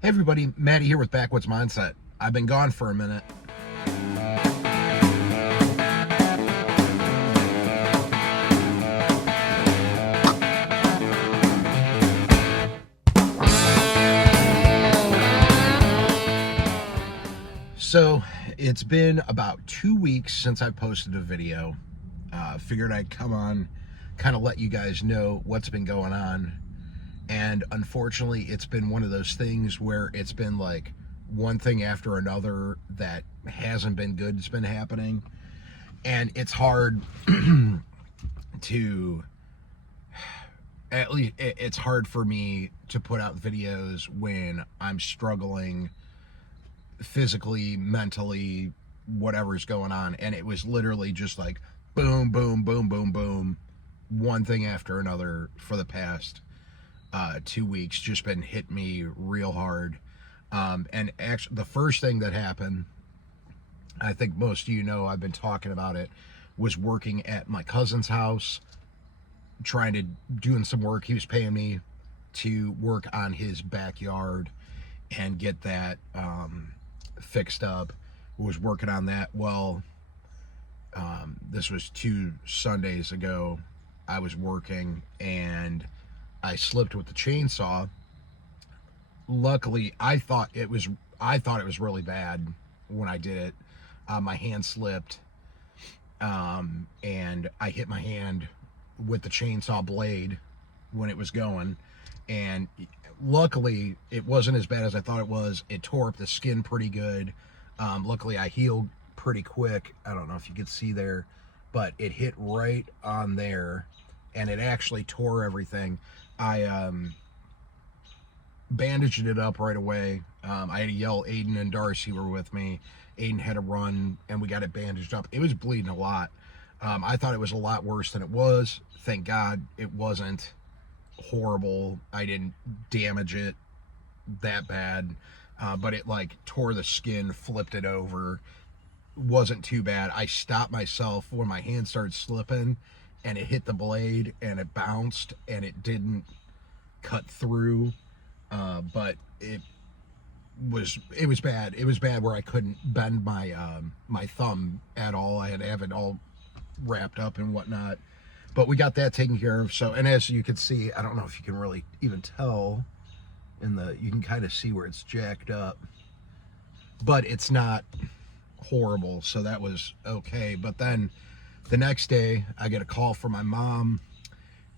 Hey everybody, Matty here with Backwoods Mindset. I've been gone for a minute. So it's been about 2 weeks since I posted a video. Figured I'd come on, kind of let you guys know what's been going on. And unfortunately, it's been one of those things where it's been like one thing after another that hasn't been good has been happening. And it's hard to, at least it's hard for me to put out videos when I'm struggling physically, mentally, whatever's going on. And it was literally just like boom, boom, boom, boom, boom, one thing after another for the past 2 weeks. Just been hit me real hard. And actually, the first thing that happened, I think most of you know, I've been talking about it, was working at my cousin's house, doing some work. He was paying me to work on his backyard and get that fixed up. Was working on that. Well, this was 2 Sundays ago. I was working and I slipped with the chainsaw. Luckily, I thought it was really bad when I did it. My hand slipped, and I hit my hand with the chainsaw blade when it was going. And luckily, it wasn't as bad as I thought it was. It tore up the skin pretty good. Luckily, I healed pretty quick. I don't know if you could see there, but it hit right on there, and it actually tore everything. I bandaged it up right away. I had to yell. Aiden and Darcy were with me. Aiden had to run, and we got it bandaged up. It was bleeding a lot. I thought it was a lot worse than it was. Thank God it wasn't horrible. I didn't damage it that bad, but it like tore the skin, flipped it over. Wasn't too bad. I stopped myself when my hand started slipping, and it hit the blade, and it bounced, and it didn't cut through. But it was bad. It was bad where I couldn't bend my my thumb at all. I had to have it all wrapped up and whatnot. But we got that taken care of. So, and as you can see, I don't know if you can really even tell you can kind of see where it's jacked up, but it's not horrible. So that was okay. But then the next day I get a call from my mom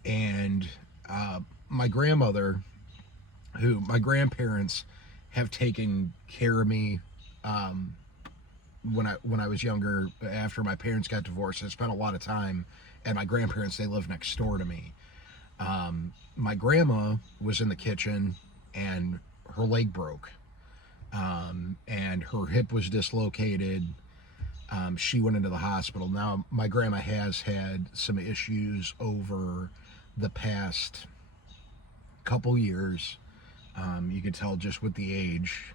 and my grandmother, who my grandparents have taken care of me when I was younger. After my parents got divorced, I spent a lot of time at my grandparents. They live next door to me. My grandma was in the kitchen and her leg broke, and her hip was dislocated. She went into the hospital. Now my grandma has had some issues over the past couple years. You could tell just with the age,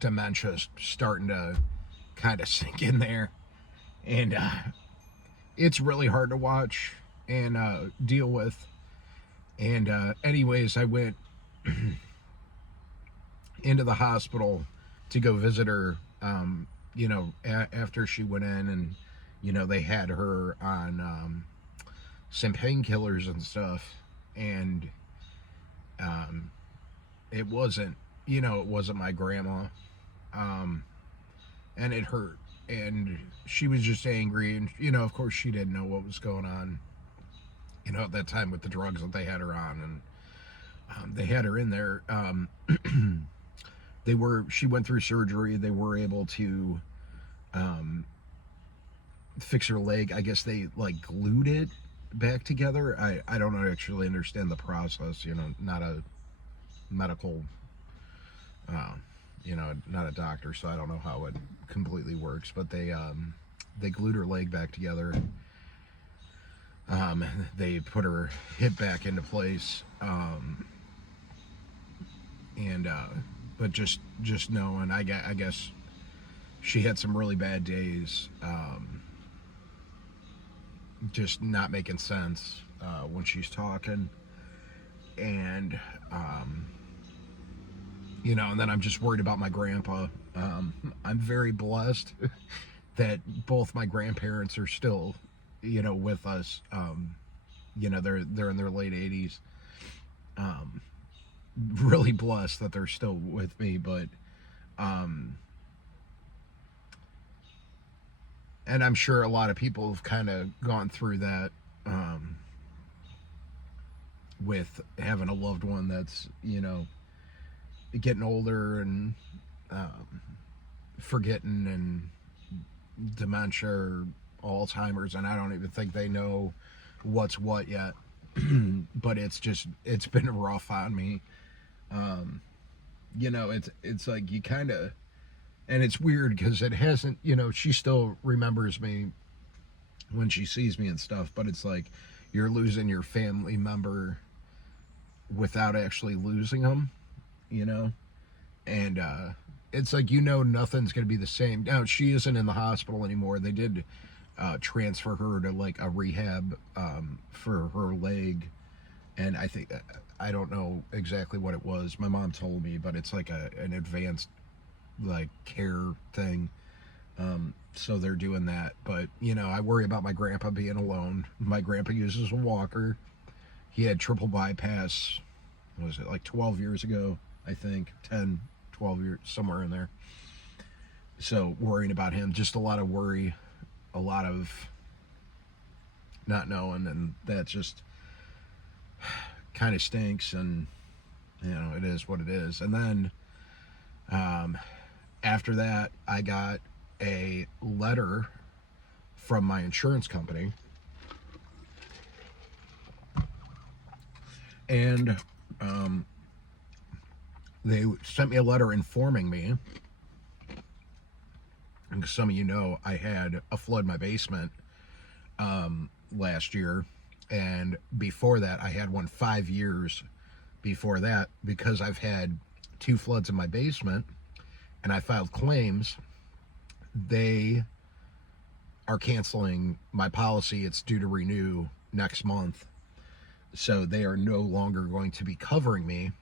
dementia's starting to kind of sink in there, and it's really hard to watch and deal with. And anyways, I went into the hospital to go visit her, after she went in, and they had her on some painkillers and stuff, and it wasn't my grandma, and it hurt, and she was just angry, and of course she didn't know what was going on at that time with the drugs that they had her on, and they had her in there. She went through surgery. They were able to fix her leg. I guess they like glued it back together. I don't actually understand the process, not a medical, not a doctor, so I don't know how it completely works, but they glued her leg back together. They put her hip back into place, but just knowing, I guess she had some really bad days, just not making sense when she's talking, and And then I'm just worried about my grandpa. I'm very blessed that both my grandparents are still, with us. They're in their late 80s. Really blessed that they're still with me, but and I'm sure a lot of people have kind of gone through that with having a loved one that's getting older and forgetting and dementia or Alzheimer's, and I don't even think they know what's what yet. But it's been rough on me. It's like you kind of, and it's weird because it hasn't, she still remembers me when she sees me and stuff, but it's like you're losing your family member without actually losing them, and it's like, nothing's going to be the same. Now, she isn't in the hospital anymore. They did transfer her to like a rehab for her leg, and I don't know exactly what it was. My mom told me, but it's like an advanced like care thing. So they're doing that. But I worry about my grandpa being alone. My grandpa uses a walker. He had triple bypass, what was it, like 12 years ago, I think, 10, 12 years, somewhere in there. So worrying about him, just a lot of worry, a lot of not knowing, and that just kind of stinks. And it is what it is. And then after that, I got a letter from my insurance company, and they sent me a letter informing me, and some of I had a flood in my basement last year, and before that I had one 5 years before that, because I've had 2 floods in my basement and I filed claims. They are canceling my policy. It's due to renew next month, so they are no longer going to be covering me,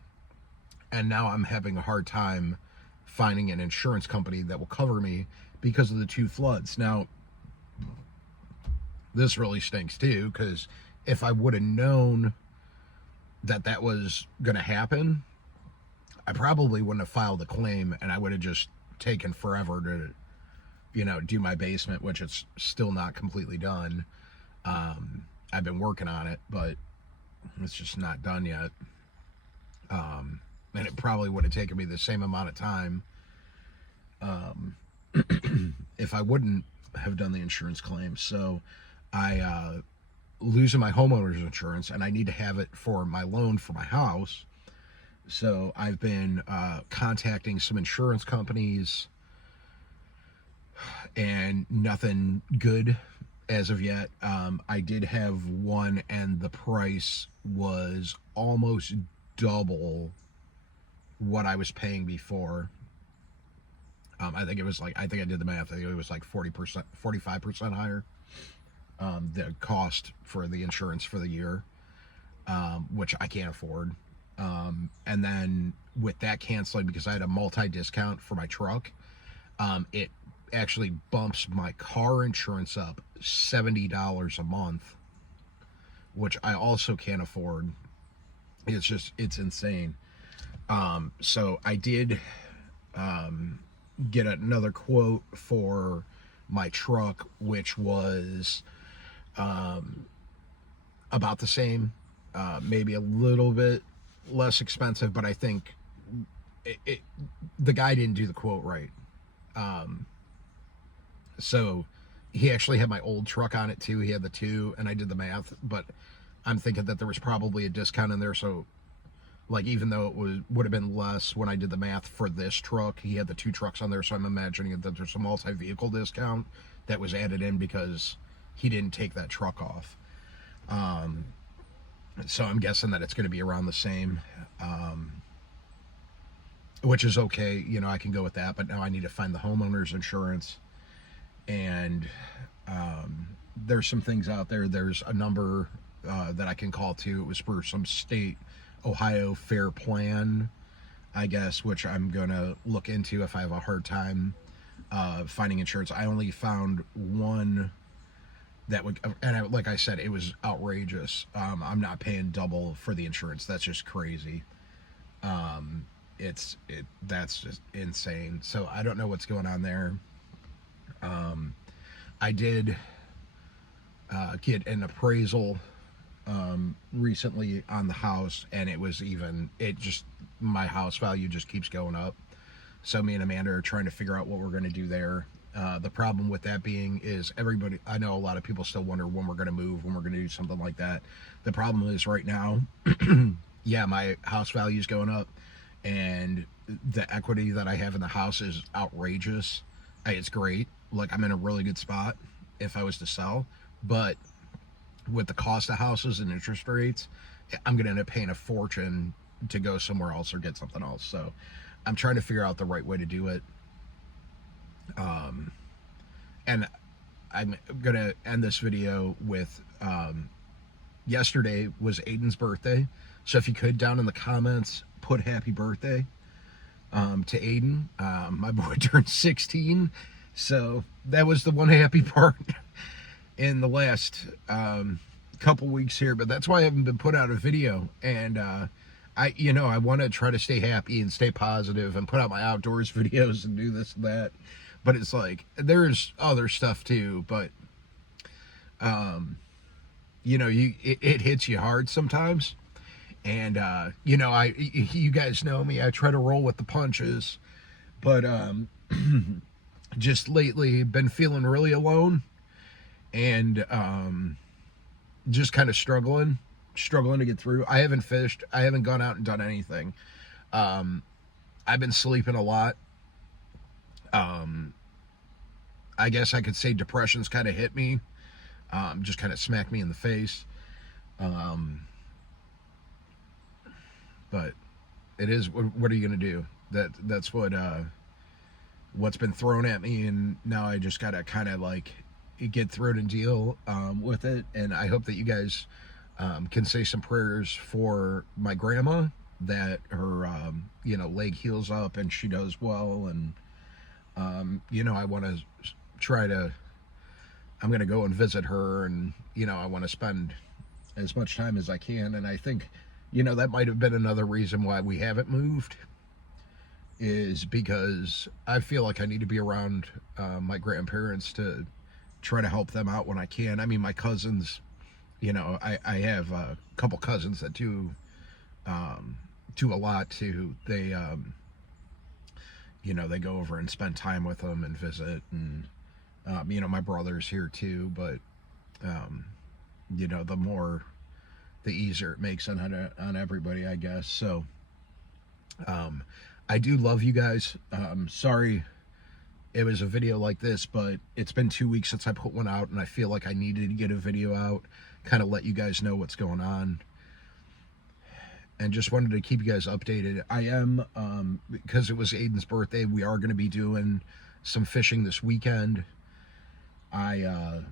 and now I'm having a hard time finding an insurance company that will cover me because of the 2 floods. Now, this really stinks too, because if I would have known that was going to happen, I probably wouldn't have filed a claim, and I would have just taken forever to, do my basement, which it's still not completely done. I've been working on it, but it's just not done yet. And it probably would have taken me the same amount of time if I wouldn't have done the insurance claim. So I losing my homeowner's insurance, and I need to have it for my loan for my house. So I've been contacting some insurance companies, and nothing good as of yet. I did have one, and the price was almost double what I was paying before. I think I did the math. I think it was like 40%, 45% higher. The cost for the insurance for the year, which I can't afford. And then with that canceling, because I had a multi-discount for my truck, it actually bumps my car insurance up $70 a month, which I also can't afford. It's insane. So I did get another quote for my truck, which was about the same, maybe a little bit less expensive, but I think the guy didn't do the quote right. So he actually had my old truck on it too. He had the 2, and I did the math, but I'm thinking that there was probably a discount in there. So like, even though it would have been less when I did the math for this truck, he had the 2 trucks on there. So I'm imagining that there's a multi-vehicle discount that was added in because he didn't take that truck off. So I'm guessing that it's going to be around the same, which is okay. I can go with that, but now I need to find the homeowner's insurance. And there's some things out there. There's a number that I can call to. It was for some state Ohio Fair Plan I guess, which I'm gonna look into if I have a hard time finding insurance. I only found one that would, and like I said, it was outrageous. I'm not paying double for the insurance. That's just crazy. That's just insane. So I don't know what's going on there. I did get an appraisal recently on the house, and my house value just keeps going up. So me and Amanda are trying to figure out what we're going to do there. The problem with that being is I know a lot of people still wonder when we're going to move, when we're going to do something like that. The problem is right now, yeah, my house value is going up, and the equity that I have in the house is outrageous. It's great. Like, I'm in a really good spot if I was to sell, but with the cost of houses and interest rates, I'm going to end up paying a fortune to go somewhere else or get something else. So I'm trying to figure out the right way to do it. And I'm going to end this video with, yesterday was Aiden's birthday. So if you could, down in the comments, put happy birthday to Aiden. My boy turned 16. So that was the one happy part in the last couple weeks here. But that's why I haven't been put out a video. And I want to try to stay happy and stay positive and put out my outdoors videos and do this and that. But it's like, there's other stuff too. But, it hits you hard sometimes. And, you guys know me. I try to roll with the punches. But just lately been feeling really alone. And just kind of struggling to get through. I haven't fished. I haven't gone out and done anything. I've been sleeping a lot. I guess I could say depression's kind of hit me. Just kind of smacked me in the face. But it is, what are you going to do? That's what's been thrown at me, and now I just got to kind of like get through it and deal with it. And I hope that you guys can say some prayers for my grandma, that her leg heals up and she does well. And I want to I'm going to go and visit her, and I want to spend as much time as I can. And I think that might have been another reason why we haven't moved, is because I feel like I need to be around my grandparents to try to help them out when I can. I mean, my cousins, I have a couple cousins that do a lot too. They they go over and spend time with them and visit, and my brother's here too. But the easier it makes on everybody, I guess. So I do love you guys. Sorry it was a video like this, but it's been 2 weeks since I put one out, and I feel like I needed to get a video out, kind of let you guys know what's going on, and just wanted to keep you guys updated. I am, because it was Aiden's birthday, we are going to be doing some fishing this weekend. I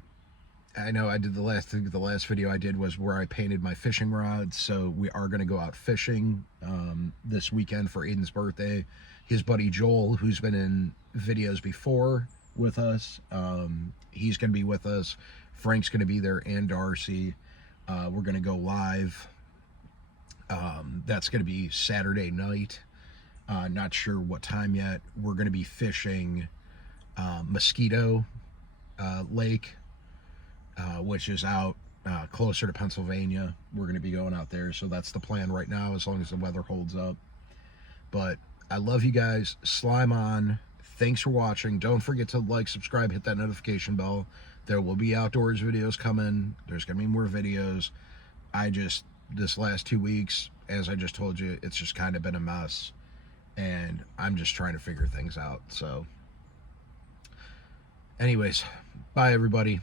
know I did the last video I did was where I painted my fishing rods, so we are going to go out fishing this weekend for Aiden's birthday. His buddy Joel, who's been in videos before with us, he's going to be with us. Frank's going to be there, and Darcy. We're going to go live. That's going to be Saturday night. Not sure what time yet. We're going to be fishing Mosquito Lake, which is out closer to Pennsylvania. We're going to be going out there, so that's the plan right now, as long as the weather holds up. But I love you guys. Slime on. Thanks for watching. Don't forget to like, subscribe, hit that notification bell. There will be outdoors videos coming. There's going to be more videos. This last 2 weeks, as I just told you, it's just kind of been a mess, and I'm just trying to figure things out. So anyways, bye everybody.